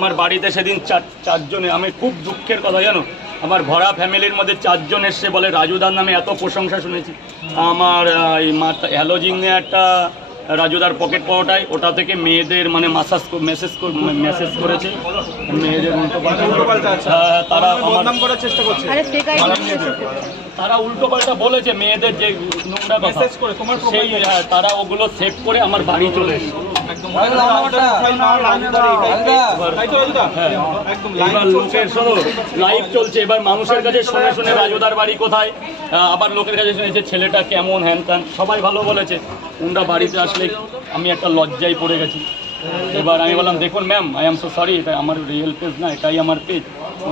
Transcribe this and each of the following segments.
আমার বাড়িতে সেদিন চার চারজনে আমি খুব দুঃখের কথা জানো? আমার ভরা ফ্যামিলির মধ্যে চারজন এসছে বলে রাজুদার নামে এত প্রশংসা শুনেছি। আমার এই মাথা নিয়ে একটা রাজুদার পকেট পাওয়াটাই ওটা থেকে মেয়েদের মানে মাসাজ মেসেজ মেসেজ করেছে। মেয়েদের উল্টো হ্যাঁ, তারা আমার চেষ্টা করছে। তারা উল্টো পাল্টা বলেছে মেয়েদের যে নোংরা মেসেজ করে তোমার সেই হ্যাঁ, তারা ওগুলো সেভ করে আমার বাড়ি চলে এসেছে। এবার লোকের শোনো লাইভ চলছে। এবার মানুষের কাছে শুনে শুনে রাজুদার বাড়ি কোথায়? আবার লোকের কাছে শুনেছে ছেলেটা কেমন হ্যান ত্যান সবাই ভালো বলেছে। ওনরা বাড়িতে আসলে আমি একটা লজ্জায় পড়ে গেছি। এবার আমি বললাম দেখুন ma'am I am so sorry এটা আমার রিয়েল পেজ না এটাই আমার পেজ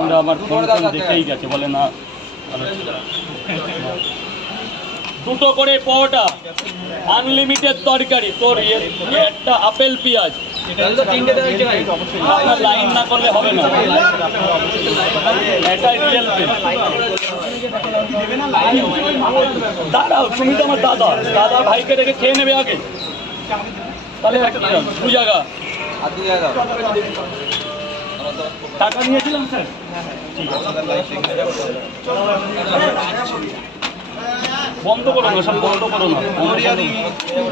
ওনরা আমার ফোন দেখেই গেছে। বলে না। দুটো করে পাওয়াটা আনলিমিটেড তরকারি। তোর একটা আপেল, পেঁয়াজ। লাইন না করলে হবে না। দাঁড়াও তুমি তো আমার দাদা। দাদা ভাইকে রেখে খেয়ে নেবে আগে। তাহলে দু জায়গা। টাকা নিয়েছিলাম, স্যার? বন্ধ করো না সব বন্ধ করো না।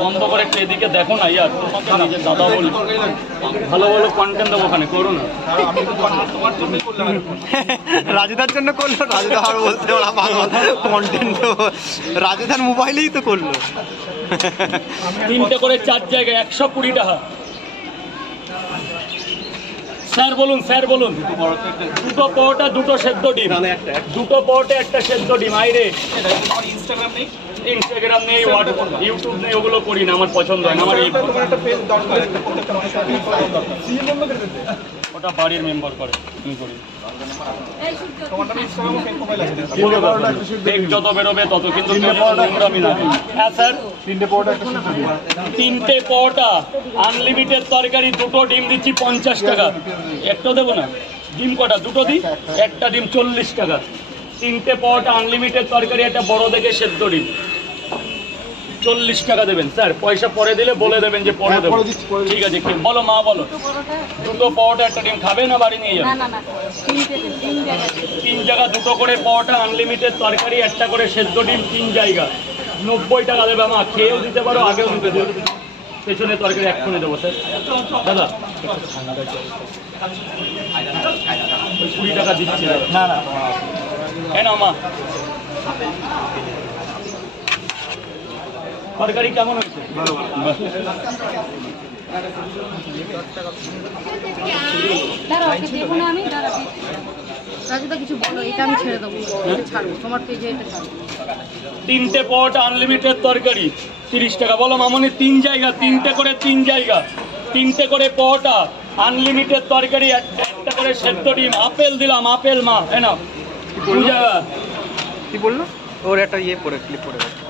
বন্ধ করে একটু এদিকে দেখো না ইয়ার তোমাকে নিজের দাদা বলি। ভালো ভালো কন্টেন্ট দেবো ওখানে করো না। রাজুদার জন্য করল রাজুদা আর বলতে ওরা কন্টেন্ট রাজুদার মোবাইলেই তো করল। তিনটে করে চার জায়গায় একশো কুড়ি টাকা। স্যার বলুন স্যার বলুন। দুটো পরোটা দুটো সেদ্ধ ডিম। দুটো পরোটা একটা সেদ্ধ ডিম। আইরে। ইনস্টাগ্রাম নেই? ইনস্টাগ্রাম নেই ইউটিউব নেই ওগুলো করি না আমার পছন্দ হয় না আমার এই ওটা বাড়ির মেম্বার করে আমি করি। যত বেরোবে তত কিন্তু হ্যাঁ স্যার? তিনটে পরোটা একটা সিদ্ধ দিন তিনটে পরোটা আনলিমিটেড তরকারি দুটো ডিম দিচ্ছি পঞ্চাশ টাকা। একটা দেবো না? ডিম কটা? দুটো দিই? একটা ডিম চল্লিশ টাকা। তিনটে পরোটা আনলিমিটেড তরকারি একটা বড় দেখে সেদ্ধ ডিম। চল্লিশ টাকা দেবেন। স্যার পয়সা পরে দিলে বলে দেবেন যে পরে দেবো। ঠিক আছে কি বলো মা বলো। দুটো পরোটা একটা ডিম খাবে না বাড়ি নিয়ে যাবে? তিন জায়গা দুটো করে পরোটা আনলিমিটেড তরকারি একটা করে সেদ্ধ ডিম তিন জায়গা। নব্বই টাকা দেবে মা খেয়েও দিতে পারো আগেও দিতে দেবো পেছনে তরকারি এক্ষুনি দেবো স্যার। দাদা কুড়ি টাকা দিচ্ছি। না না। হ্যাঁ না মা। তরকারি কেমন হয়েছে? দাঁড়া ওকে দেবো না আমি? দাঁড়া রাজুদা কিছু বলো এটা আমি ছেড়ে দেবো। এটা ছাড়বো তোমার পেজে এটা ছাড়বো। তিনটে পরোটা আনলিমিটেড তরকারি তিরিশ টাকা। বলো মামনি তিন জায়গা তিনটে করে তিন জায়গা। তিনটে করে পরোটা আনলিমিটেড তরকারি একটা একটা করে সেদ্ধ ডিম। আপেল দিলাম আপেল মা হ্যাঁ না কি বলল? ওর একটা ইয়ে পড়ে ক্লিপ গেছে।